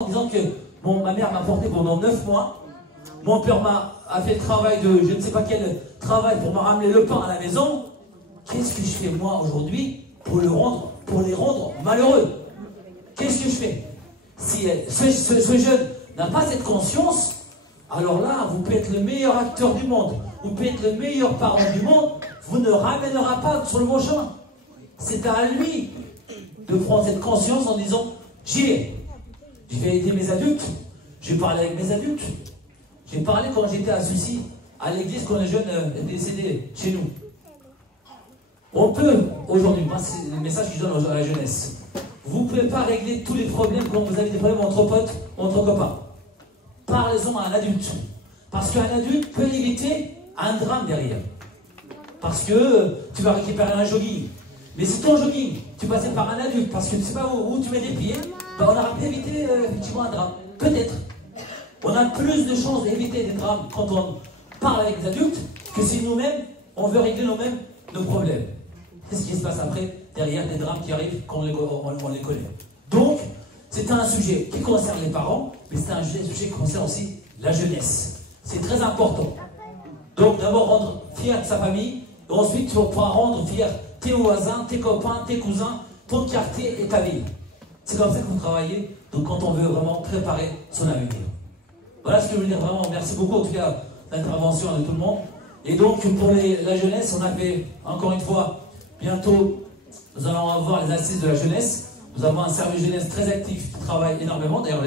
en disant que ma mère m'a porté pendant 9 mois. Mon père a fait le travail de je ne sais pas quel travail pour me ramener le pain à la maison. Qu'est-ce que je fais moi aujourd'hui pour les rendre malheureux? Qu'est-ce que je fais? Si ce jeune n'a pas cette conscience, alors là, vous pouvez être le meilleur acteur du monde, vous pouvez être le meilleur parent du monde, vous ne ramènera pas sur le bon chemin. C'est à lui de prendre cette conscience en disant, j'y vais. Je vais aider mes adultes, je vais parler avec mes adultes. J'ai parlé quand j'étais à Soucy, à l'église, quand les jeunes étaient décédés chez nous. On peut, aujourd'hui, moi c'est le message que je donne à la jeunesse, vous ne pouvez pas régler tous les problèmes quand vous avez des problèmes entre potes, entre copains. Parlez-en à un adulte. Parce qu'un adulte peut éviter un drame derrière. Parce que tu vas récupérer un jogging. Mais si ton jogging, tu passais par un adulte, parce que tu ne sais pas où tu mets des pieds, ben on aurait pu éviter effectivement un drame. Peut-être. On a plus de chances d'éviter des drames quand on parle avec des adultes que si nous-mêmes, on veut régler nous-mêmes nos problèmes. Qu'est-ce qui se passe après, derrière des drames qui arrivent quand on les connaît. Donc, c'est un sujet qui concerne les parents, mais c'est un sujet qui concerne aussi la jeunesse. C'est très important. Donc, d'abord, rendre fier de sa famille, et ensuite, tu pourras rendre fier tes voisins, tes copains, tes cousins, ton quartier et ta ville. C'est comme ça que vous travaillez, donc quand on veut vraiment préparer son avenir. Voilà ce que je veux dire vraiment. Merci beaucoup en tout cas l'intervention de tout le monde. Et donc pour la jeunesse, on a fait encore une fois, bientôt nous allons avoir les assises de la jeunesse. Nous avons un service jeunesse très actif qui travaille énormément. D'ailleurs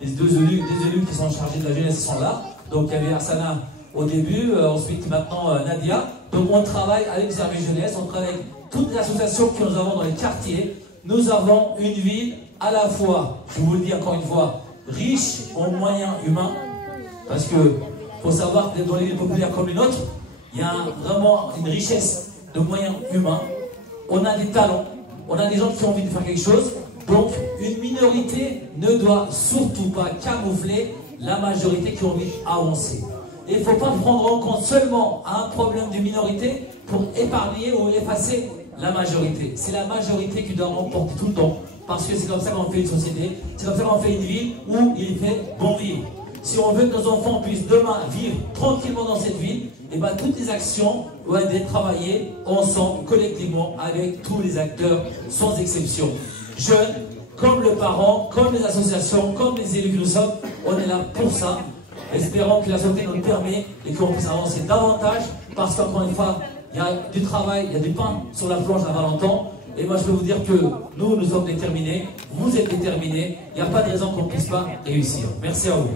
les deux élus qui sont chargés de la jeunesse sont là. Donc il y avait Arsana au début, ensuite maintenant Nadia. Donc on travaille avec le service jeunesse, on travaille avec toutes les associations que nous avons dans les quartiers. Nous avons une ville à la fois, je vous le dis encore une fois, riche en moyens humains, parce que faut savoir que dans les villes populaires comme les nôtres, il y a vraiment une richesse de moyens humains. On a des talents, on a des gens qui ont envie de faire quelque chose, donc une minorité ne doit surtout pas camoufler la majorité qui a envie d'avancer. Et il ne faut pas prendre en compte seulement un problème de minorité pour épargner ou effacer la majorité. C'est la majorité qui doit remporter tout le temps. Parce que c'est comme ça qu'on fait une société, c'est comme ça qu'on fait une ville où il fait bon vivre. Si on veut que nos enfants puissent demain vivre tranquillement dans cette ville, et bien toutes les actions doivent être travaillées ensemble, collectivement, avec tous les acteurs, sans exception. Jeunes, comme le parent, comme les associations, comme les élus que nous sommes, on est là pour ça. Espérons que la société nous permet et qu'on puisse avancer davantage, parce qu'encore une fois, il y a du travail, il y a du pain sur la planche avant longtemps. Et moi, je peux vous dire que nous sommes déterminés, vous êtes déterminés, il n'y a pas de raison qu'on ne puisse pas réussir. Merci à vous.